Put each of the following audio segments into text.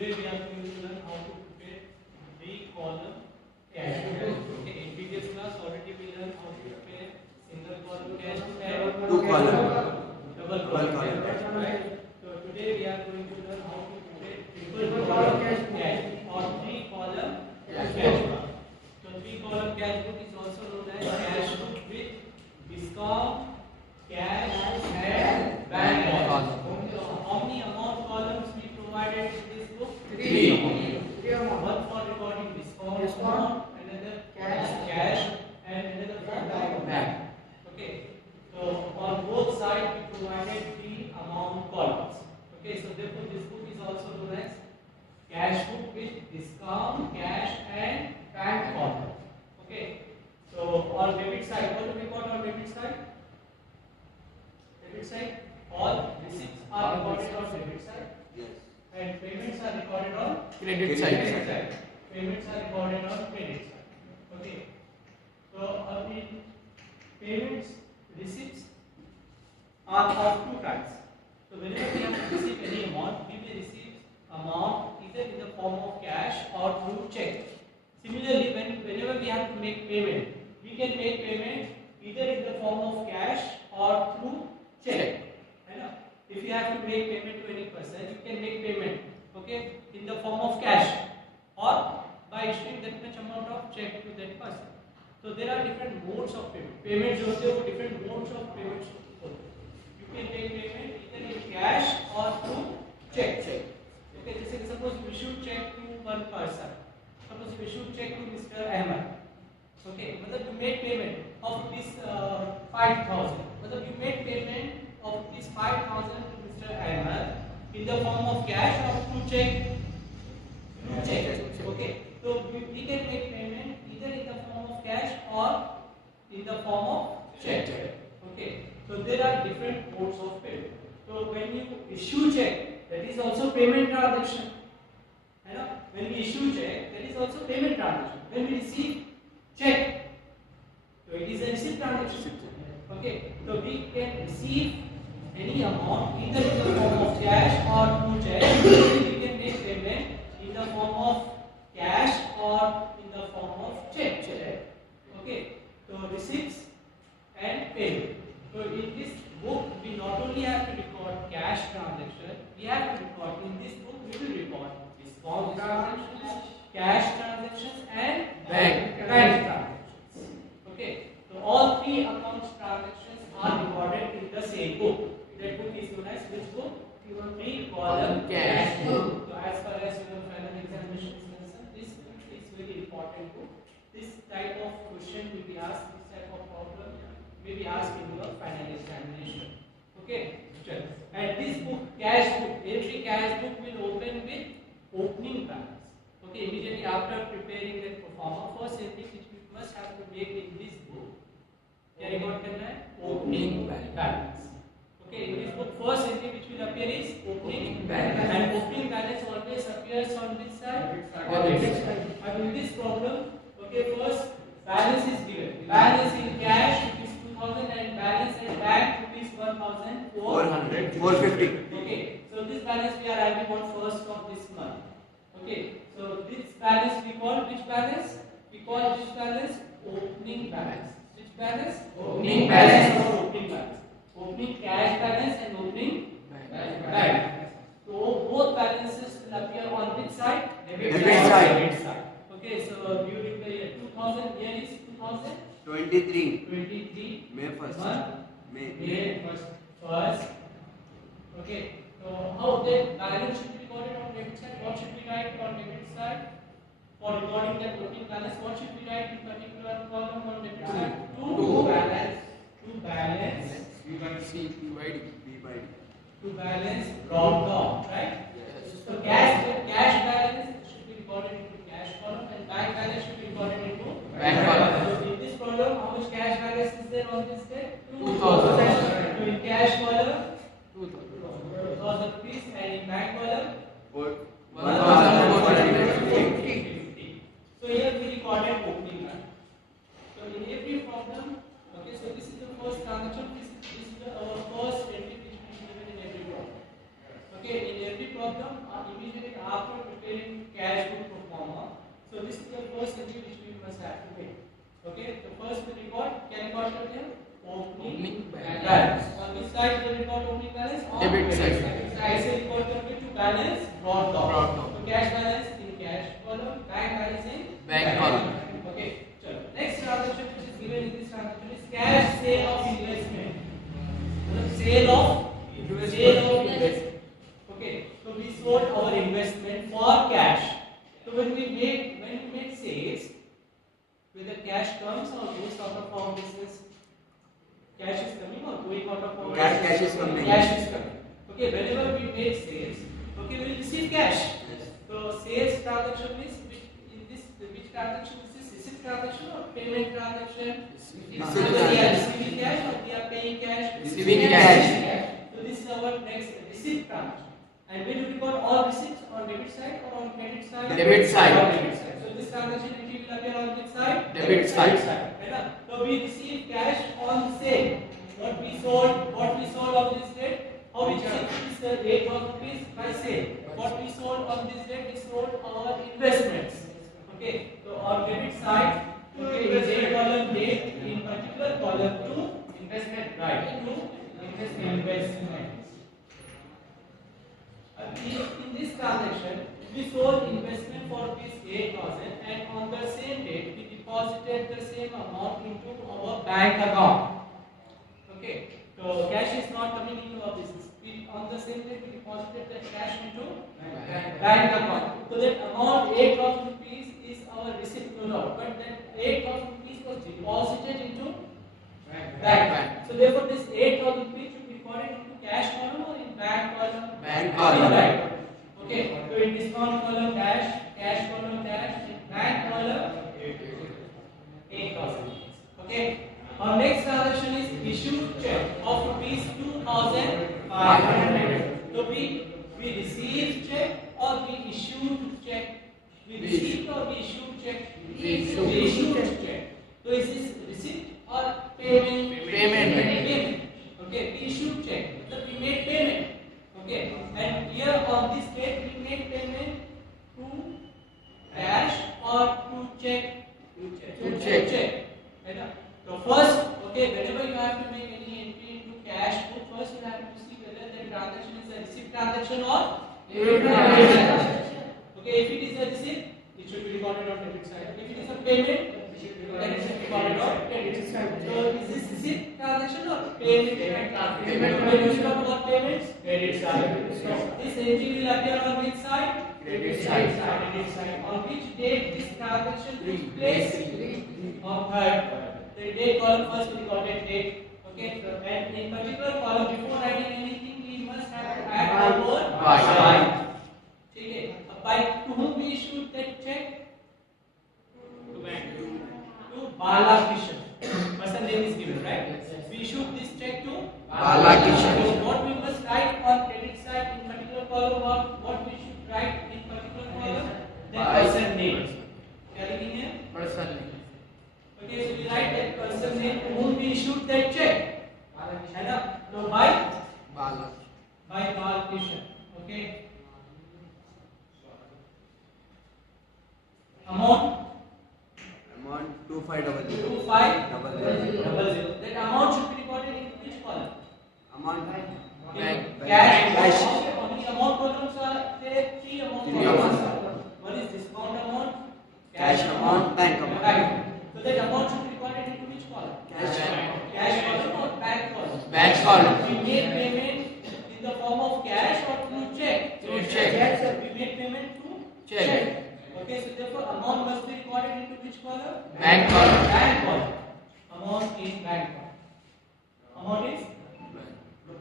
today we are going to learn how to prepare 3-column cash book. Okay, in previous class already we learned how to prepare single column cash book and 2-column, double column cash book, right? So today we are going to learn how to prepare triple column cash book or 3-column cash book. So 3-column cash book is also known as cash book with discount, cash and bank balance. So how many amount columns we provided in this book? 3. One for recording discount, another cash, and another for bank. Okay. So on both sides we provided 3 amount columns. Okay. So therefore this book is also known as cash book with discount, cash, and bank column. Okay. So on debit side, what do we got on debit side? Debit side, all receipts are recorded on debit side. Yes. And payments are recorded on Credit side. Payments are recorded on credit side. Okay. So in payments, receipts are of 2 kinds. So whenever we have to receive any amount, we may receive amount either in the form of cash or through check. Similarly, whenever we have to make payment, we can make payment either in the form of cash or through check. If you have to make payment to any person, you can make payment, okay, in the form of cash or by issuing that much amount of check to that person. So there are different modes of payment. Payments जो होते हैं वो different modes of payments होते हैं. You can make payment either in cash or through check. Okay, जैसे कि suppose you issue check to one person. Suppose you issue check to Mr. Ahmed. Okay, मतलब you made payment of this 5,000. मतलब you made payment of this 5,000 to Mr. Ahmed in the form of cash or through check. Through check. Okay, so we can make payment either in the form of cash or in the form of check. Okay, so there are different modes of payment. So when you issue check, that is also payment transaction. When we issue check, that is also payment transaction. When we receive check, so it is a receipt transaction. Okay, so we can receive any amount either in the form of cash or through check. We can make payment in the form of cash or in the form of check. Okay, so receipts and payment. So in this book, we not only have to record cash transaction, we have to record in this book we will record discount transactions, cash transactions, and bank transactions. Okay, so all 3 accounts transactions are recorded in the same book. That book is known as which book? 3-column cash book. So as far as your final examination is concerned, this book is very important book. This type of question will be asked, this type of problem will be asked in your final examination. Okay? And this book, cash book, every cash book will open with opening balance. Okay, immediately after preparing that performer, first entry which we must have to make in this book, क्या record करना है? Opening balance. Okay, in this book, first entry which will appear is opening balance, and opening balance always appears on which side? On debit side. And in this problem, okay, first balance is given. Balance in cash rupees 2,000 and balance in bank rupees 1,450. Okay, so this balance we are having on first of this month. Okay, so this balance we call which balance? We call this balance opening balance. Which balance? Opening balance or opening balance. Opening cash balance and opening bank balance. So both balances will appear on which side? Debit side. Okay, so during the year 2000, year is 2023. 23. May 1st. May 1st. Okay, so how the balance should be recorded on debit side? What should we write on debit side? For recording that opening balance, what should we write in particular column on debit side? To balance. To balance brought down, right? Yes. So cash balance should be recorded into cash column and bank balance should be recorded into bank column. So in this problem, how much cash balance is there on this day? 2,000. So in cash column, 2,000 rupees, and in bank column, 1,450. So here we recorded opening balance. So in every problem, okay, so this is the first transaction. This is our first entry which we given in every problem. Okay, in every problem, immediately after So this is the first entry which we must have to make. Okay, so first we record, क्या record करते हैं? Opening balance. On this side we record opening balance. On Debit side. ऐसे record करके to balance brought down. So cash balance in cash column, bank balance in Bank column. Okay, चलो. Next transaction which is given in this transaction is cash sale of investment. Sale of investment. Okay, so we sold our investment for cash. So when we make sales, whether cash comes or goes out of our business, cash is coming or going out of our business? Cash is coming. Cash is coming. Okay, whenever we make sales, okay, we will receive cash. So sales transaction is which transaction is this? Receipt transaction or payment transaction? Receipt We are receiving cash or we are paying cash? Receiving cash. So this is our next receipt transaction. And when you record all receipts on debit side or on credit side? Debit side. On debit side. So this transaction entry will appear on which side? Debit side. Right? So we receive cash on sale. What we sold on this date. How we check is 8,000 rupees by sale. What we sold on this date is sold our investments. Okay. So on debit side, okay, in date column date, in particular column to investment, right? To investment. In this transaction, we sold investment for rupees 8,000 and on the same date we deposited the same amount into our bank account. Okay, so cash is not coming into our business. On the same date we deposited the cash into bank account. So that amount 8,000 rupees is our receipt. No, but that 8,000 rupees was deposited into bank. So therefore this 8,000 rupees should be recorded into cash column or in bank column? Bank column. Right. Okay, so in discount column dash, cash column dash, in bank column 8,000 rupees. Okay. Our next transaction is issued check of rupees 2,500. So we received check or we issued check? We received or we issued check? We issued. We issued check. So is this receipt or payment? Payment. Okay, we issued check. So we made payment. Okay, and here on this date we made payment to cash or to check? To check. Right? So first, okay, whenever you have to make any entry into cash book, first you have to see whether the transaction is a receipt transaction or debit transaction. Okay, if it is a receipt, it should be recorded on debit side. If it is a payment, then it should be recorded on credit side. So is this receipt transaction or payment transaction? When you talk about payments, credit side. So this entry will appear on which side? Credit side. Credit side. On which date this transaction took place? On third. The date column first we recorded date. Okay, so and in particular column before writing anything we must have to add the word by. Okay, by to whom we issued that check? To Balakishan. Person name is given, right? We issued this check to Balakishan. So what we must write on credit side in particular column or what we should write in particular column? That person name. Telling here? Person name. Okay, so we write that person name to whom we issued that check. No, by Balakishan. Okay. Amount 2500. 2500. That amount should be recorded in which column? Amount Cash. How many amount columns are there? Three amount Three columns. amount. One is discount amount, Cash amount, bank amount. Right. So that amount should be recorded into which column? Cash column or bank column? Bank column. We made payment in the form of cash or through check? Through check. We made payment through Check. Okay, so therefore amount must be recorded into which column? Bank column. Bank column. Amount in bank column. Amount is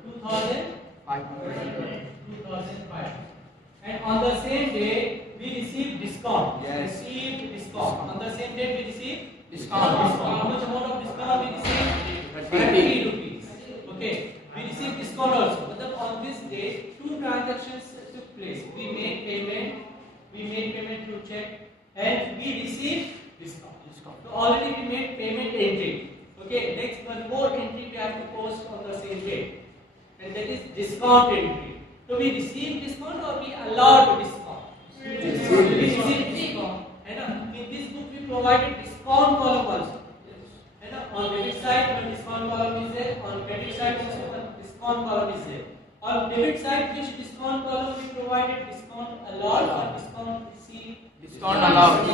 2,500. And on the same day we received discount. Yes. Received discount. On the same day we received Discount. How much amount of discount we received? 30 rupees. Okay. We received discount also. But on this day, two transactions took place. We made payment through check, and we received discount. So already we made payment entry. Okay. Next one more entry we have to post on the same day, and that is discount entry. So we received discount or we allowed discount? We received discount. provided discount column also. है ना? On debit side one discount column is there. On credit side also one discount column is there. On debit side, which discount column we provided? Discount allowed or discount received? Discount allowed.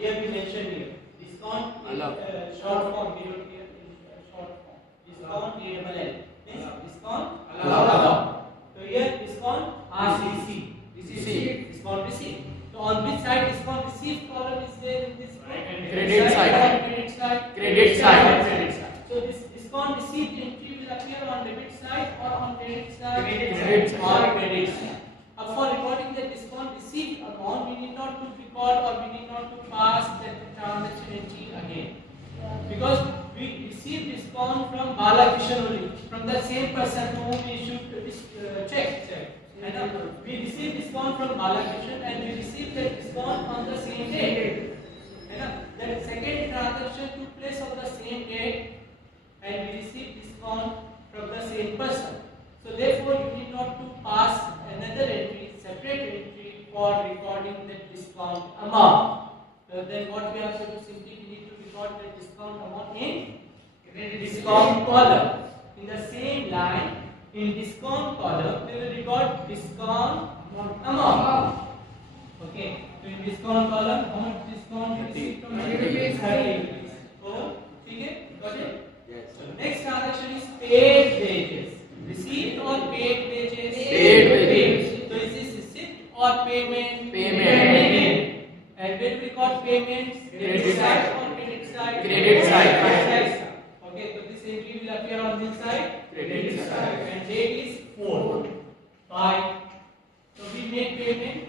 Here we mentioned here. Discount Allowed. Short form we wrote here in short form. Discount ALL. Means discount Allowed. So here discount RCC. Received. Discount received. So on which side discount received column is there in this one? Credit side. Credit side. Credit side. Credit side. So this discount received entry will appear on debit side or on credit side? Credit side. Or credit side. For recording the discount received amount, we need not to record or we need not to pass that transaction entry again. Because we received discount from Balakrishnan only, from the same person whom we issued this check. And we received discount from Balakrishnan and we received that discount on the same date. And that second transaction took place on the same date and we received discount from the same person. So therefore you need not to pass another entry, separate entry for recording that discount amount. Then what we have to do, simply we need to record the discount amount in discount column. In the same line, in discount column, we will record discount amount. Okay. So in discount column, how much discount we received from 30 rupees. 30 rupees. So, okay, got it? Yes. So next transaction is paid wages. Received or paid wages? Paid wages. So is this receipt or payment? Payment. And when we record payments, Credit side or credit side? Credit side. Okay, so this entry will appear on this side? Credit side. And date is 4. 5. So we make payment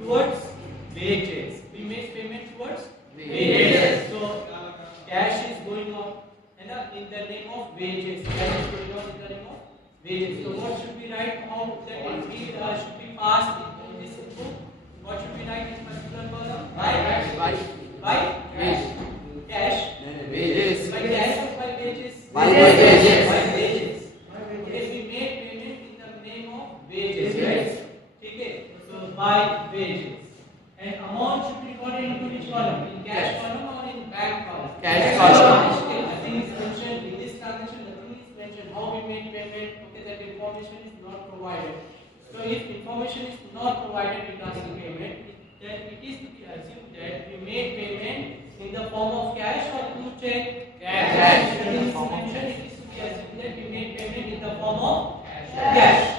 towards wages. We make payment towards wages. So cash is going on and in the name of wages. Cash is going on in the name of wages. So what should we write? How that entry should be passed into this book? What should we write in particular column? By Yes. cash. Wages. By cash or by wages? By wages. By wages. Okay, we make payment in the name of wages, right? Okay, so by wages. And amount should be recorded into which column? In cash column or in bank column? Cash column. Okay, nothing is mentioned in this transaction. Nothing is mentioned how we made payment. Okay, that information is not provided. So if information is not provided regarding payment, then it is to be assumed that we made payment in the form of cash or through check. Cash. Nothing is mentioned. It is to be assumed that we made payment in the form of cash.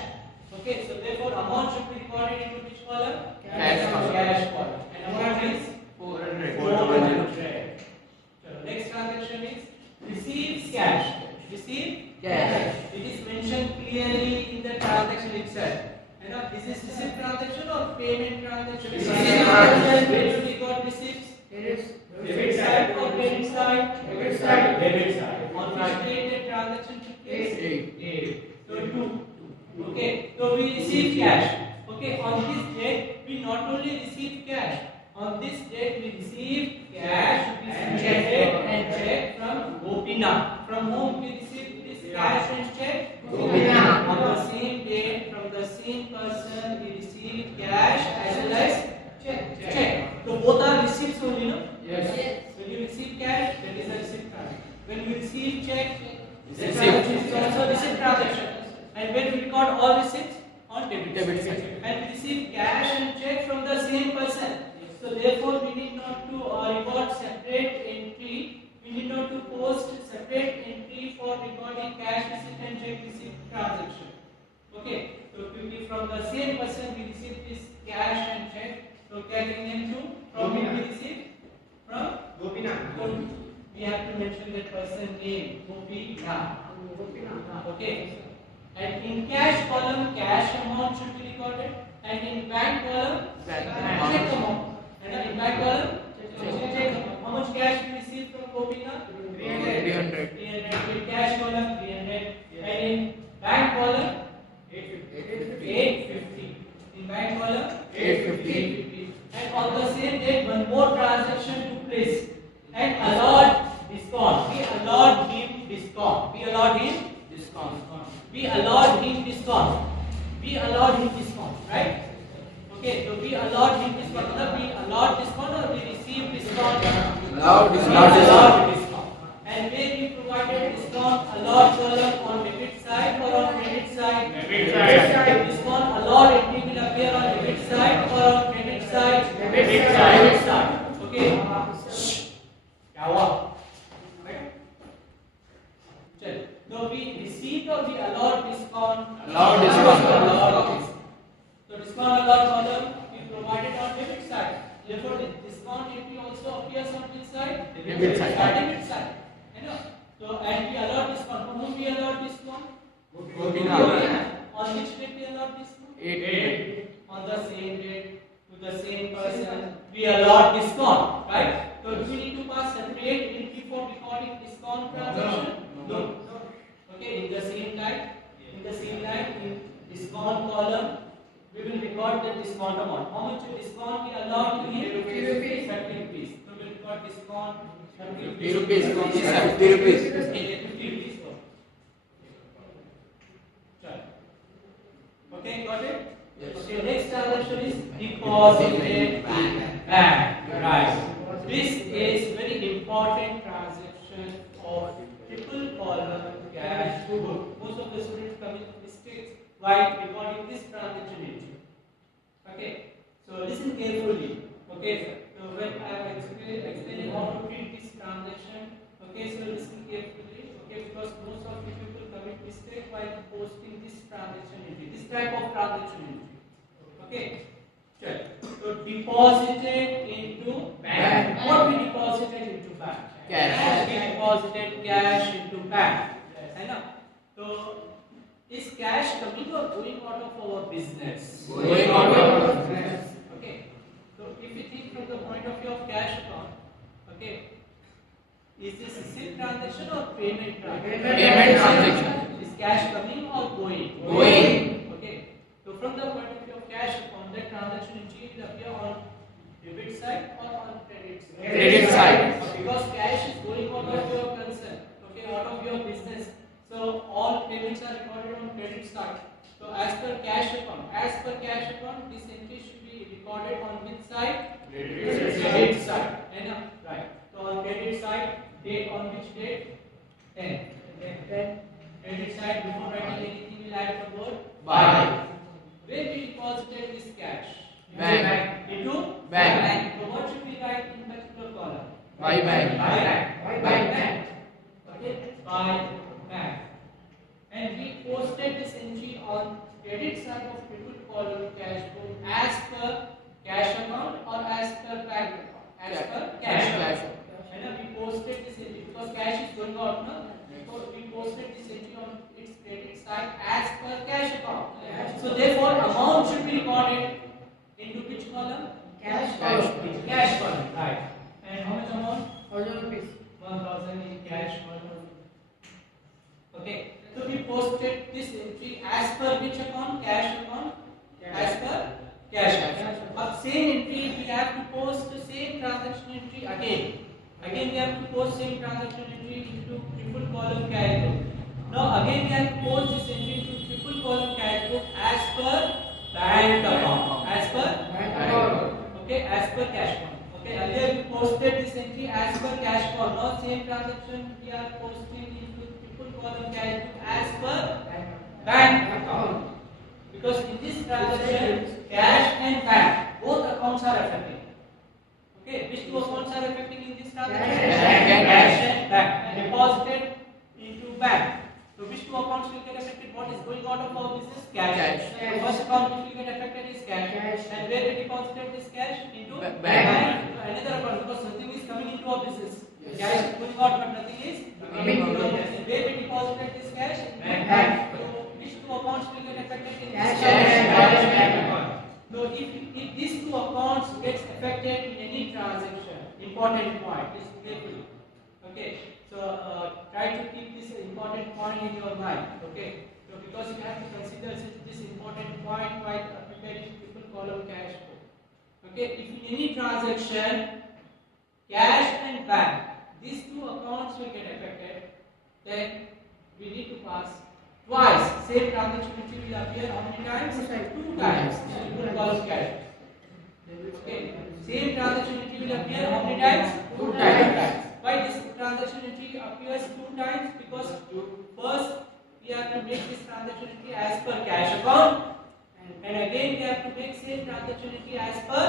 Okay, so therefore amount should be recorded into which column? Cash column. Cash column. And amount is 400. 400. So next transaction is receives cash. Receive Cash. It is mentioned clearly in the transaction itself. And is this receipt transaction or payment transaction? Receipt transaction. Where do we got receipts? Debit side or credit side? Debit side. Debit side. On which date the transaction took place? 8. So 2. Okay. So we receive cash. Okay. On this date, we not only receive cash. On this date, we receive cash and check from Gopinath. From whom we receive this cash and check? Gopinath. On the same date, from the same person, we receive cash as well as check. So both are receipts only, no? Yes. When you receive cash, that is a receipt transaction. When you receive check, that Receipt. transaction is also receipt transaction. And when we record all receipts on debit side. and we receive cash and check from the same person. So therefore, we need not to record separate entry. We need not to post separate entry for recording cash receipt and check receipt transaction. Okay. So quickly from the same person we receive this cash and check. So carrying them to from whom we receive? From Gopinath. So we have to mention that person name. Gopinath. Okay. And in cash column, cash amount should be recorded. And in bank column, Bank check amount. And in bank column, check amount. How much cash we received from Gopinath? 300. 300. In cash column, 300. And in bank column, 850. In bank column, 850. And on the same date, one more transaction took place. And allowed discount. We allowed him discount. We allowed him discount. We allowed him discount. We allowed him discount. Right? Okay, so we allot him discount. We allot discount or we receive discount? Allowed We discount. allot discount. And where we provided discount, allot column on debit side or on credit side? Debit side. Discount allot entry will appear on debit side or on credit side? Debit side. Debit side. Okay. क्या हुआ? चल. So we received or we allot discount? Allowed discount. Allowed discount. So discount allowed column we provided on debit side. Therefore, the discount entry also appears on which side? Debit side. Debit side. You know. So and we allowed discount. To whom we allowed discount? Gopinath. On which date we allowed discount? 8. On the same date to the same person we allowed discount, right? So do we need to pass separate entry for recording discount transaction? No. Okay, in the same line, in discount column, we will record the discount amount. How much discount we allowed to him? 30 rupees. So we will record discount 50 rupees. 50 rupees. 50 rupees. Okay, got it? Yes. Okay, next transaction is deposited in bank. Right. This is very important transaction of triple column cash book. Most of the students commit mistakes while recording this transaction entry. Okay, so listen carefully. Okay, so when I am explaining how to treat this transaction, okay, so listen carefully. Okay, because most of the people commit mistake while posting this transaction entry, this type of transaction entry. Okay, so deposited into bank. What we deposited into bank? Cash. We deposited cash into bank. I know. So is cash coming or going out of our business? Going out of business. Okay. So if you think from the point of view of cash account, okay, is this receipt transaction or payment transaction? Payment transaction. Is cash coming or going? Going. Okay. So from the point of view of cash account, that transaction entry will appear on debit side or on credit side? Credit side. Because cash is going out of your concern, okay, out of your business. So all payments are recorded on credit side. So as per cash account, this entry should be recorded on which side? Credit side. Right. So on credit side, date on which date? 10. 10. Credit side, before writing anything, we'll add the word Buy. Where we deposited this cash? Bank. Into Bank. So what should we write in particular column? Buy bank. By bank. Okay, by bank. And we posted this entry on credit side of triple column cash book as per cash account or as per bank account? As per cash account. And we posted this entry because cash is going out, no? We posted this entry on its credit side as per cash account. So therefore, amount should be recorded into which column? Cash. Cash column, right? And how much amount? 1,000 rupees. 1,000 in cash. 1,000. Okay. So we posted this entry as per which account? Cash account. As per cash account. Of same entry, we have to post the same transaction entry again. Again, we have to post same transaction entry into triple column cash book. Now again, we have to post this entry into triple column cash book as per bank account. As per Bank account. okay, as per cash account. Okay, earlier we posted this entry as per cash account. Now same transaction we are posting into triple column cash book as per bank account. Because in this transaction, cash and bank, both accounts are affected. Okay, which two accounts are affecting in this transaction? Cash and bank. Deposited into bank. So which two accounts will get affected? What is going out of our business? Cash. The first account which will get affected is cash. And where we deposited this cash? Into Bank. So another account, because something is coming into our business. Cash is going out, but nothing is coming into our business. Where we deposited this cash? Bank. So which two accounts will get affected in this Cash transaction? and Bank account. So if these two accounts gets affected in any transaction, important point, listen carefully. Okay, so try to keep this important point in your mind. Okay, so because you have to consider this important point while preparing triple column cash flow. Okay, if in any transaction, cash and bank, these two accounts will get affected, then we need to pass twice. Same transaction which will appear how many times? 2 times. Triple column cash. Same transaction entry will appear how many times? Two times. Why this transaction entry appears 2 times? Because first we have to make this transaction entry as per cash account, and again we have to make same transaction entry as per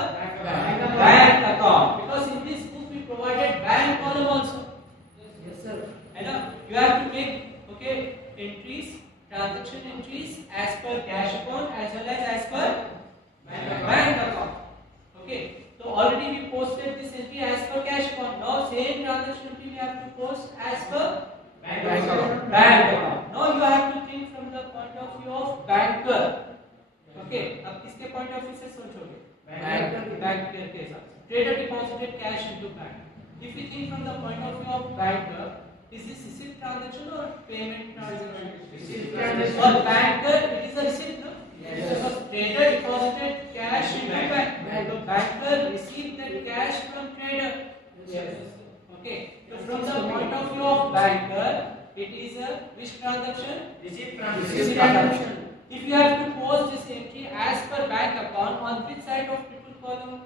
bank account. Because in this book we provided bank column also. Yes, sir. And you have to make entries, transaction entries as per cash account as well as per bank account. Okay, so already we posted this entry as per cash account. Now same transaction entry we have to post as per Bank account. bank account. Now you have to think from the point of view of banker. Okay, अब किसके point of view से सोचोगे? Bank के हिसाब से. Trader deposited cash into bank. If you think from the point of view of banker, is this receipt transaction or payment transaction? Receipt transaction. For banker, it is a receipt, no? Yes. Because trader deposited cash into bank. So banker received that cash from trader. Yes. Okay. So from the point of view of banker, it is a which transaction? Receipt Receipt transaction. If you have to post this entry as per bank account, on which side of triple column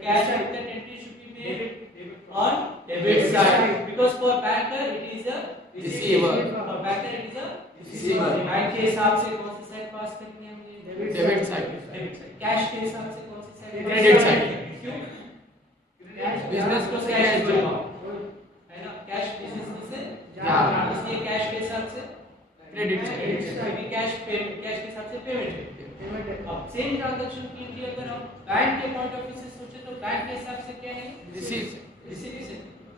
cash that entry should be made? On debit side. Because for banker it is a Receiver. For banker it is a Receiver. Bank के हिसाब से कौन सी side पास करनी है मुझे? Debit side. Debit side. Cash के हिसाब से कौन सी साइड? Credit side. क्यों? Business को से कैश cash जोड़ो. जोड़ो. है ना? कैश बिजनेस से जा. इसलिए कैश के हिसाब से Credit side. क्योंकि कैश के हिसाब से पेमेंट है. Payment है. अब सेम ट्रांजैक्शन की एंट्री अगर हम बैंक के पॉइंट ऑफ व्यू से सोचे तो बैंक के हिसाब से क्या है? Receipt. रिसीव से.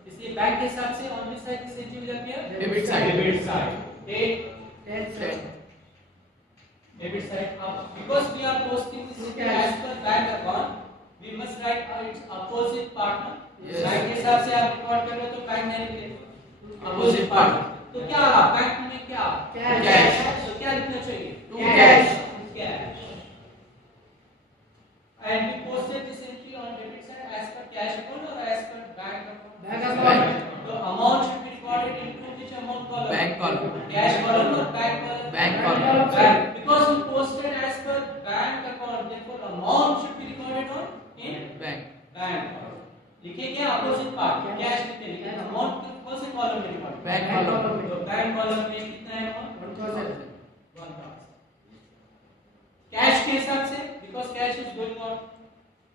इसलिए बैंक के हिसाब से ऑन दिस साइड से entry will appear Debit side. Debit side. Date 10. debit side up. Because we are posting this as per bank account, we must write its opposite partner. Yes. Bank के हिसाब से आप record कर रहे हो तो bank नहीं लिखे opposite partner. तो क्या आ बैंक में क्या? Cash. तो क्या लिखना चाहिए? Cash. Cash. And we posted this entry on debit side as per cash account or as per bank account? Bank account. So amount should be recorded into which amount column? Bank column. Cash column or bank column? Bank column. Bank. Because we posted as per bank account, therefore amount should be recorded on in Bank. bank. लिखिए क्या opposite part cash कितने लिखे amount कौन से column में record Bank column. तो bank column में कितना है अमाउंट 1000. 1000 कैश के हिसाब से because cash is going on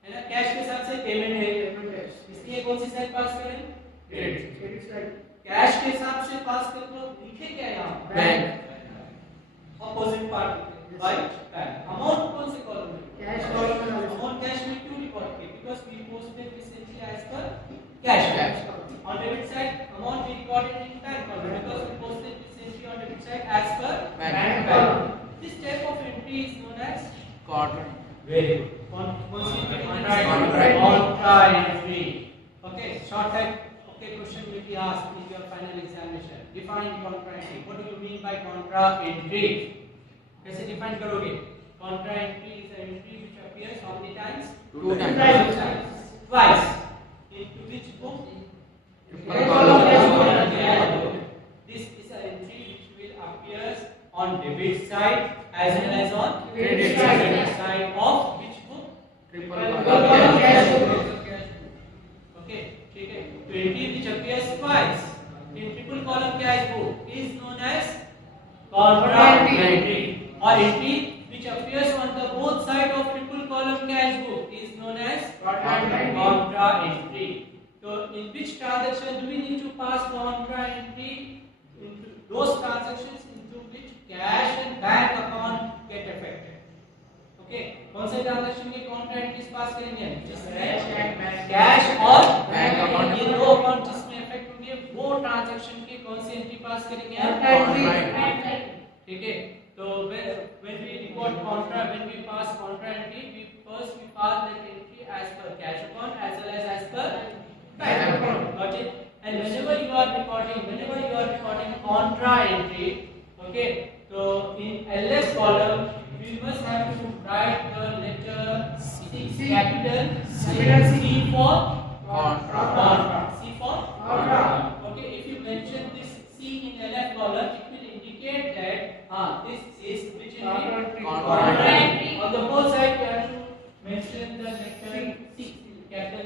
है ना कैश के हिसाब से पेमेंट है इसलिए कौन सी साइड पास करें Credit. कैश के हिसाब से पास कर तो लिखे क्या यहां Bank. Opposite part right bank amount कौन से कॉलम में Cash column में अमाउंट कैश में क्यों रिकॉर्ड किया because we posted this entry as per cash on debit side amount we recorded in bank column because we posted this entry on debit side as per Bank. this type of entry is known as Quarter. very good contra entry. Okay, short type question will be asked in your final examination. Define contra entry. What do you mean by contra entry? कैसे define करोगे? Contra entry is an entry which appears how many times? 2 times. Twice. Into which book? Triple column. This is an entry which will appears on debit side as well as on Credit side of which book? Triple column. Okay, ठीक है. तो entry which appears twice in triple column cash book is known as contra entry. Or entry which appears on the both side of triple column cash book is known as contra entry. So in which transaction do we need to pass contra entry? Into those transactions into which cash and bank account get affected. Okay, कौन से transaction के contra entries पास करेंगे? जिसमें cash और bank account ये दो account जिसमें affect होंगे वो ट्रांजैक्शन की कौन सी एंट्री पास करेंगे? ठीक है. तो when we record contra, when we pass contra entry, we pass that entry as per cash account as well as per bank account. Got it? And whenever you are recording contra entry, okay, so in LS column we must have to write the letter C, capital C for contra. C for contra. Okay, if you mention this C in LF column, it will indicate that this is which entry? Contra entry. On the both side you have to mention the letter C, capital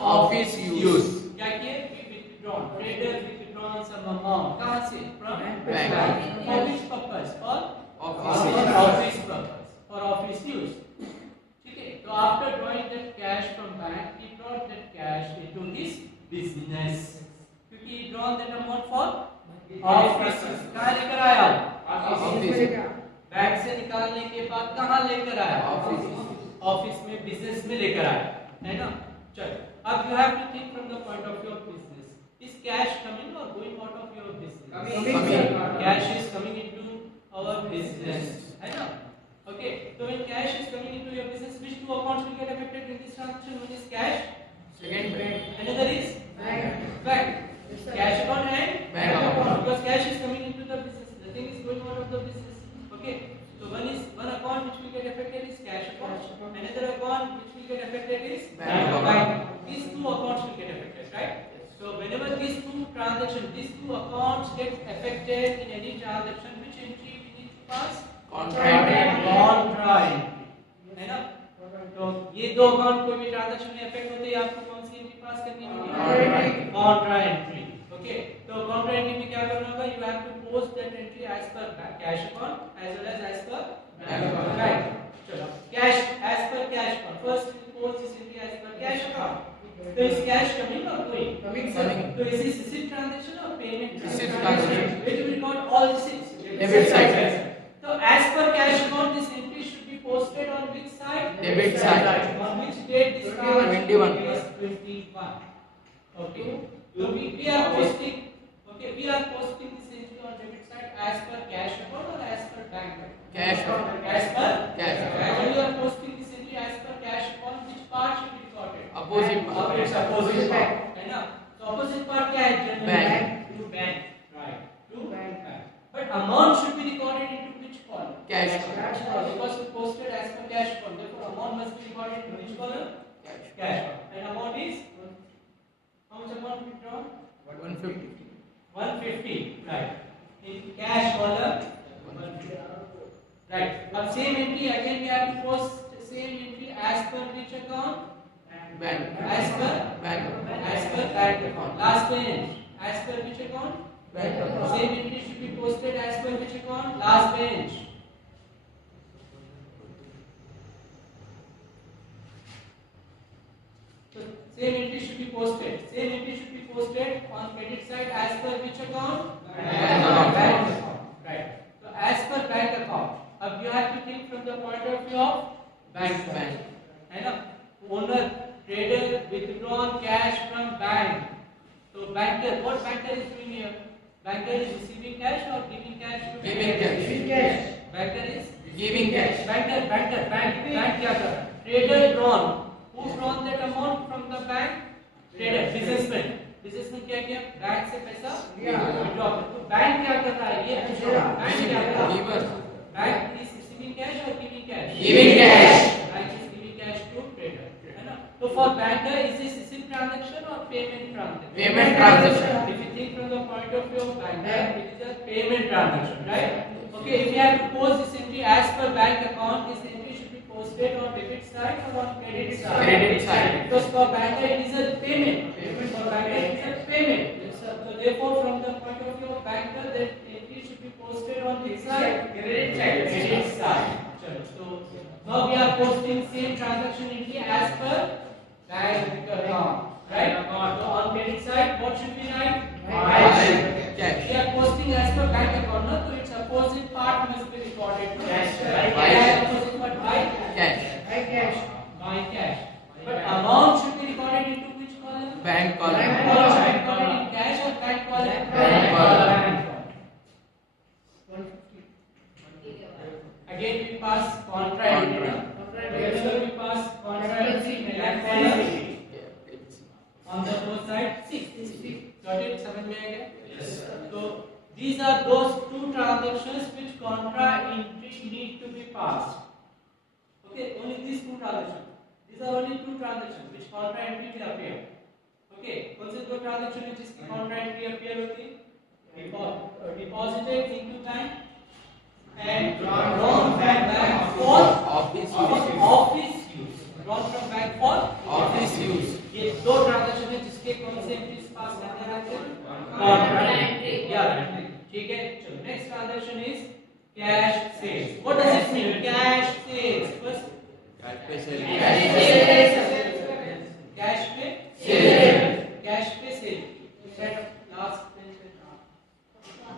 Office use. क्या किए? Withdrawn. Trader withdrawn some amount. कहाँ से? From Bank. For which purpose? For Office. office purpose. For office use. ठीक है? तो after drawing that cash from bank, he brought that cash into his business. क्योंकि he drawn that amount for office use. कहाँ लेकर आया? Office. Bank से निकालने के बाद कहाँ लेकर आया? Office. ऑफिस में, बिजनेस में लेकर आया, है ना? चलो, अब you have to think from the point of view of business. Is cash coming or going out of your business? Coming. Cash is coming into our business, है ना? Okay, so when cash is coming into your business, which two accounts will get affected in this transaction? One is cash, Second bank. another is bank. Cash account and Bank account. because cash is coming into the business, the thing is going out of the business. Okay, so one account which will get affected is cash account. Another account which will get affected is Bank account. These two accounts will get affected, right? So whenever these two transactions, these two accounts get affected in any transaction, which entry we need to pass? Contra entry. Contra entry, है ना? तो ये दो account कोई भी transaction में affect होते हैं, आपको कौन सी एंट्री पास करनी होगी? Contra entry. ओके, तो कॉन्ट्रा एंट्री में क्या करना होगा? You have to post that entry as per cash account as well as per bank account, right? चलो, cash as per cash account. First we post this entry as per cash account. तो इस cash coming और going? Coming. तो is this receipt transaction और payment Receipt transaction? Where do we record all receipts? Debit side. So as per cash account, this entry should be posted on which side? Debit side. On which date this 21. is 21. Okay. So we are posting. Okay, we are posting this entry on debit side as per cash account or as per bank account? Cash account. As per Cash account. When you are posting this entry as per cash account, which part should be recorded? Opposite part. It's opposite part. है ना? So opposite part क्या है? Generally Bank. To bank. Right. To bank. But amount should be recorded into which column? Cash account. Because we posted as per cash account, therefore amount must be recorded in which column? Cash. Cash account. And amount is how much amount withdrawn? 150. 150. Right. In cash column 150. Right. Now same entry again we have to post same entry as per which account? Bank. As per Bank account. as per bank account. Last page as per which account? Bank account. Same entry should be posted as per which account? Last bench. So same entry should be posted. Same entry should be posted on credit side as per which account? Bank account. Bank account. Right. So as per bank account. Now you have to think from the point of view of bank. Bank. है ना? Owner, trader withdrawn cash from bank. So banker, what banker is doing here? Banker is receiving cash or giving cash to Giving cash. Giving cash. Banker is Giving cash. bank क्या कर रहा है? Trader drawn. Who drawn that amount from the bank? Trader, businessman. Businessman क्या किया? Bank से पैसा withdraw. तो bank क्या कर रहा है? ये बैंक क्या कर रहा है? Giver. Bank is receiving cash or giving cash? Giving cash. Bank is giving cash to trader. है ना? तो for banker is this receipt transaction or payment transaction? Payment transaction. If you think from the point of view of banker, it is a payment transaction, right? Okay, if you have to post this entry as per bank account, this entry should be posted on debit side or on credit side? Credit side. Because for banker it is a payment. For banker it is a payment. So therefore, from the point of view of banker, that entry should be posted on which side? Credit side. Credit side. So now we are posting same transaction entry as per bank account, right? So on credit side, what should be right? Cash. We are posting as per bank account, no? So its opposite part must be recorded. Cash. Cash. Opposite part by Cash. by cash. But amount should be recorded into which column? Bank column. Amount should be recorded in cash or bank column? Bank column. Bank column. Again we pass contra entry. Whenever we pass contra entry, bank column. On the both side, 6. Got it? समझ में आ गया? Yes. So these are those two transactions which contra entry need to be passed. Okay, only these two transactions. These are only two transactions which contra entry will appear. Okay, कौन से दो transaction है जिसकी contra entry appear होती है? Deposited into bank and drawn from bank for Office office use. Drawn from bank for Office use. ये दो transaction is cash sales. What does it mean? Cash sales. First, Cash pay sale. cash pay sale. Cash pay sale. Stand up. Last bench.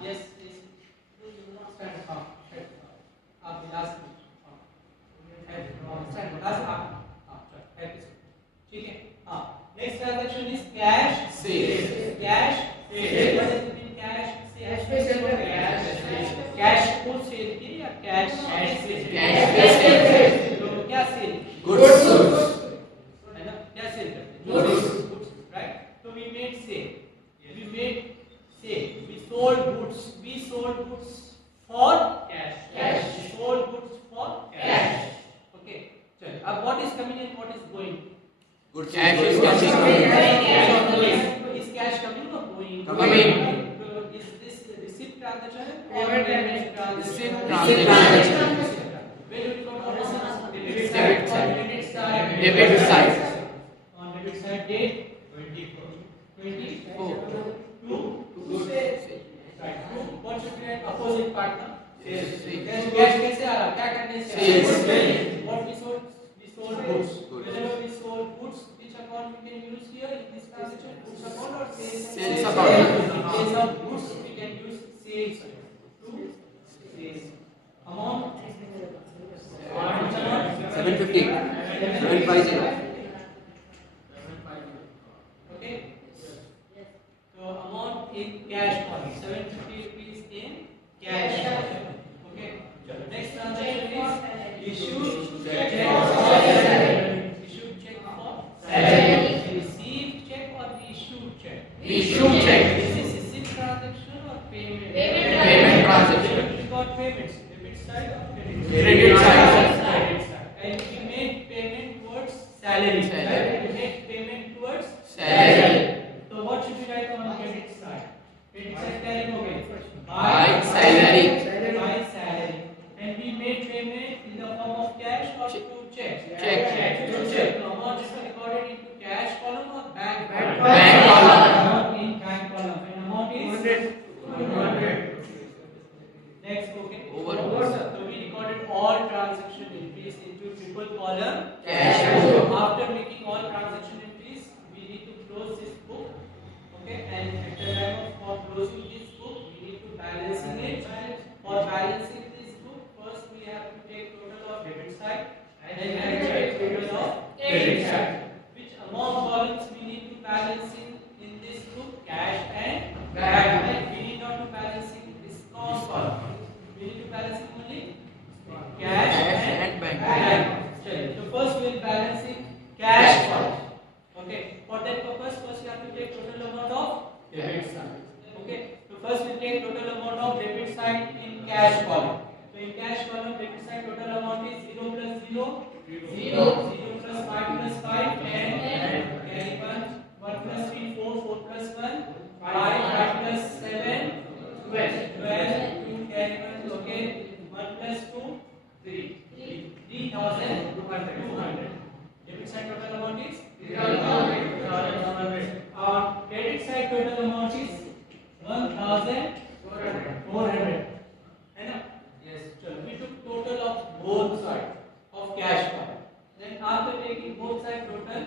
Yes, please. Stand up. आप last bench. Stand up. Last आप. ठीक है. हाँ. Next transaction is cash sales. Cash sales. What does it mean? Cash sales. Cash को cell की या cash cell? तो क्या सेल? Goods. है ना? क्या सेल करते हैं? Goods, right? So we made sale. We sold goods. We sold goods for cash. We sold goods for cash. Okay. चल. अब what is coming and what is going? Goods. Cash is Goods. coming. Is cash coming or going? Coming. Is this receipt transaction or Payment payment transaction? Receipt transaction. Where do we go for receipts? Debit side. Credit side. Debit side. On debit side date 24. 24. Right. What should be an opposite partner? Sales. Cash कैसे आ रहा? क्या करने से? Sales. What we sold goods. Whenever we sold goods, which account we can use here in this transaction? Goods account or sales account? Sales account. In case of goods, we can use sales account. To sales. Amount? 750. 750. Okay. So amount in cash column. 750 rupees in cash. Okay. Next transaction is issued check for salary. Issued check for salary. Received check or issued check? Issued check. Is this receipt transaction or payment? Payment transaction. We got payments. Debit side or credit side? Credit side. Credit side. And we made payment towards salary. Salary. Right? We make payment towards Salary. So what should we write on credit side? Credit side क्या लिखोगे? By salary. By salary. And we made payment in the form of cash or to check? Check. To check. So amount is recorded into cash column or bank column? Bank column. Amount in bank column. And amount is 200. Next, okay. Over. So we recorded all transaction entries into triple column. Cash So book. after making all transaction entries, we need to close this book. Okay. And at the time of closing this book, we need to balancing it. For balancing this book, first we have to take total of debit side and then take total of credit side. Which amount columns we need to balance in this book? Cash and bank. We need not to balance in discount column. We need to balance only cash and bank. So first we will balance in cash column. Okay. For that purpose, first you have to take total amount of debit side. Okay. So first we take total amount of debit side in cash column. So in cash column, debit side total amount is 0 plus 0, 0 plus 5 plus 5, 10, carry 1, 1 plus 3, 4, 4 plus 1, 5, 5 plus 7, 12, 2 carry 1, okay, 1 plus 2, 3, 3,200. Debit side total amount is 3,200. Credit side total amount is 1,400. है ना? Yes. So we took total of both sides of cash column. Then after taking both sides total,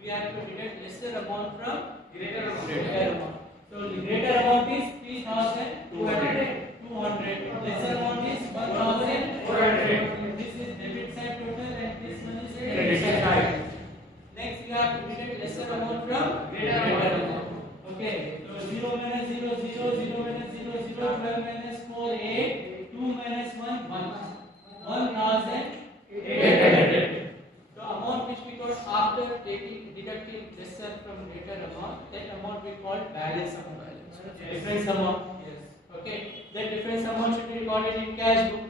we have to deduct lesser amount from greater amount. So the greater amount is 3,200. 200. Lesser amount is 1,400. This is debit side total and this one is credit side. Next we have to deduct lesser amount from greater amount. Okay. So 0 minus 0, 0, 0 minus 0, 0, 12 minus 4, 8, 2 minus 1, 1. 1,800. The amount which we got after deducting lesser from greater amount, that amount we call balance amount. Difference amount. Yes. Okay. That difference amount should be recorded in cash book.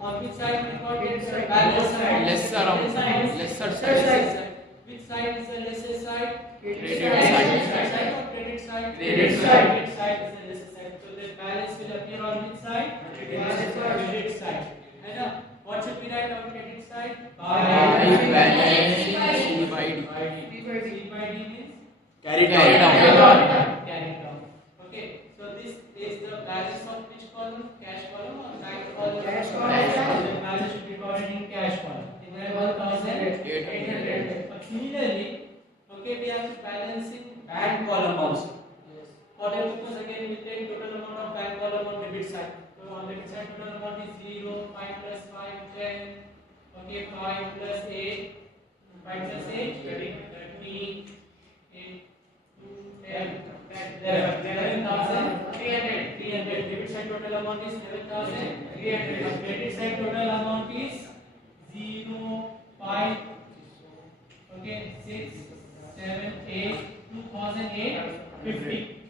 On which side we record it? Balance amount. Lesser amount. Lesser side. Which side is the lesser side? Credit side. side. Side or credit side? Credit side. Credit side is the lesser side. So that balance will appear on which side? Credit side. And what should we write on credit side? By balance C by D. C by D means Carry Carry down. down. carry down. Okay. So this is the balance of which column? Cash column. 800. But similarly, okay, we have to balance in bank column also. For that purpose, again we take total amount of bank column on debit side. So on debit side, total amount is 0, 5 plus 5, 10. Okay, 5 plus 8, 5 plus 8, 30, 8, 2, 10, 11,300. Debit side total amount is 11,300. Credit side total amount is 0, 5, okay, 6, 7, 8, 2008, 50.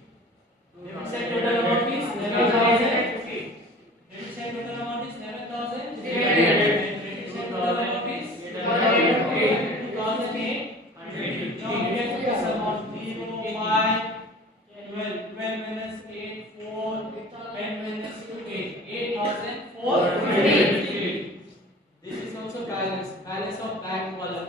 Debit side total amount is 11,050. Debit side total amount is 11,300. Credit side total amount is 2008. Now we get this amount 0, 5, 12, 12 minus 8, 4, 10 minus 2, 8, 8,450. This is also balance of bank column.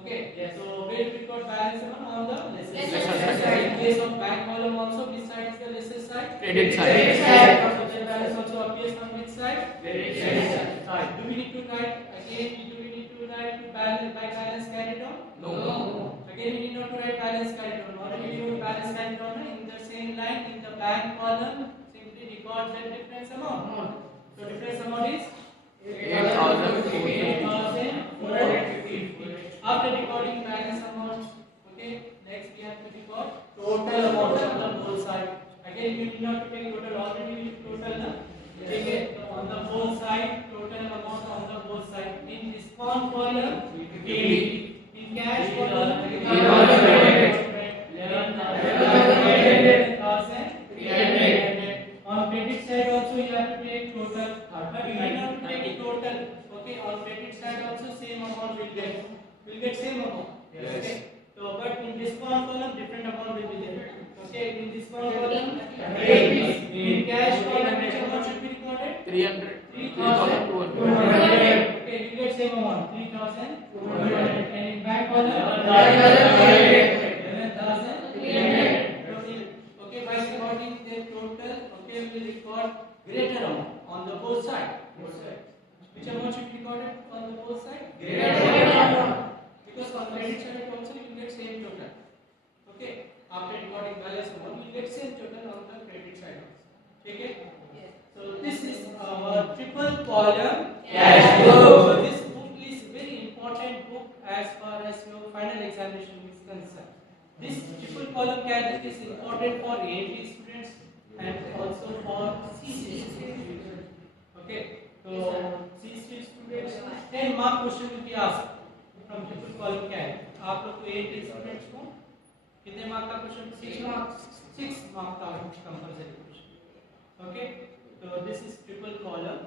Okay, yeah. So where we got balance amount on the lesser side. In case of bank column also, which side is the lesser side? Credit side. So the balance also appears on which side? Credit side. Do we need to write again? Do we need to write to balance by balance carried on? No. Again, we need not to write balance carried on. Already we know balance carried on in the same line in the bank column. Simply record that difference amount. So difference amount is 8,450. After recording balance amount, okay, next we have to record total amount on the both side. Again, we need not to take total, already we total na. Okay, on the both side, total amount on the both side. In discount column, 50. In cash column, 11,300. On credit side also you have to take total. But you need not to take total. Okay, on credit side also same amount will get. Will get same amount. Yes. Okay. So, but in discount column, different amount will be there. Okay, in discount column, 8. In cash column, which amount should be recorded? 300. 3,200. 3,200. Okay, you get same amount, 3,200. And in bank column, 11,300. 11,300. Okay, by recording the total, okay, we will record greater amount on the both side. Which amount should be recorded on the both side? Greater amount. Because on credit side also you will get same total. Okay, after recording balance amount, you will get same total on the credit side also. Okay? Yes. So this is our triple column cash book. So this book is very important book as far as your final examination is concerned. This triple column cash is important for A3 students and also for C students. Okay. So C students 10 mark question will be asked from triple column cash. आप लोग को 8 students को कितने mark का question? 6 mark का compulsory question. Okay, so this is triple column